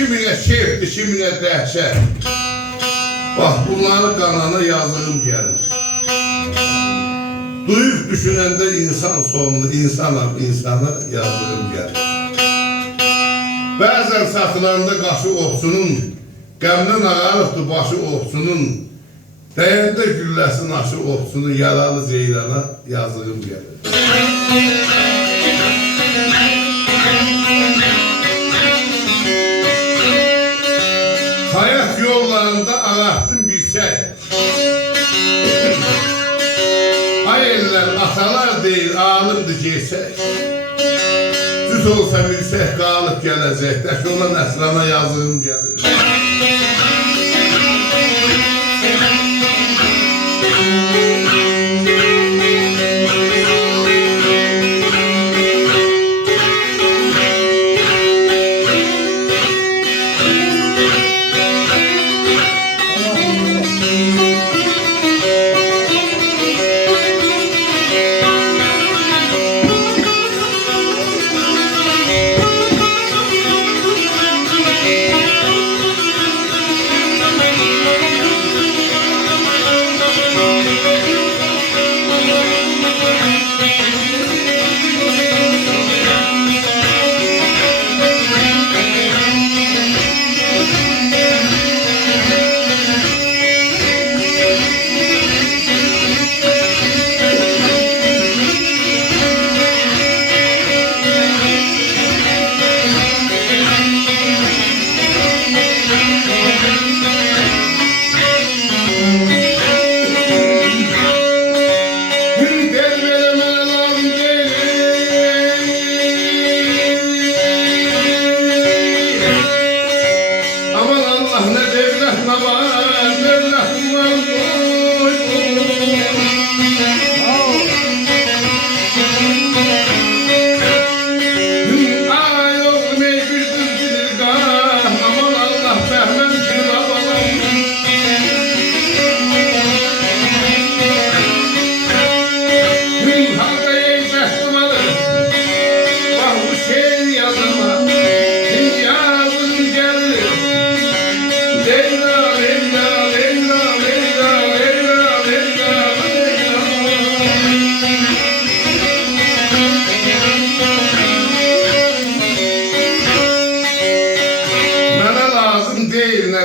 Şimine şefdir, şimine dəhşət. Bax, bunları qanana yazığım gəlir. Duyub düşünəndə insan sonunu, insana yazığım gəlir. Bəzən satılanda qaşı oxçunun, qəmdən ağarıqdır başı oxçunun, dəyəndə gülləsin aşı oxçunun, yaralı ceylana yazığım gəlir. Hayat yollarında ağarttım bir çək. Ay eller, atalar deyil, ağlımdır gerçək. Cüt olsa milsək qalıb gələcək, dəş olan əsrana yazığım gəlir.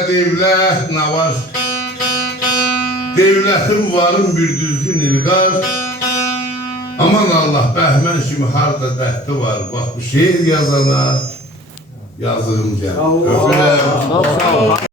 Devlet ne var? Devletim varım bir düzgün ilgar. Aman Allah, Bəhmen kimi harda dəhti var. Bak bu şiir yazana yazığım gəlir.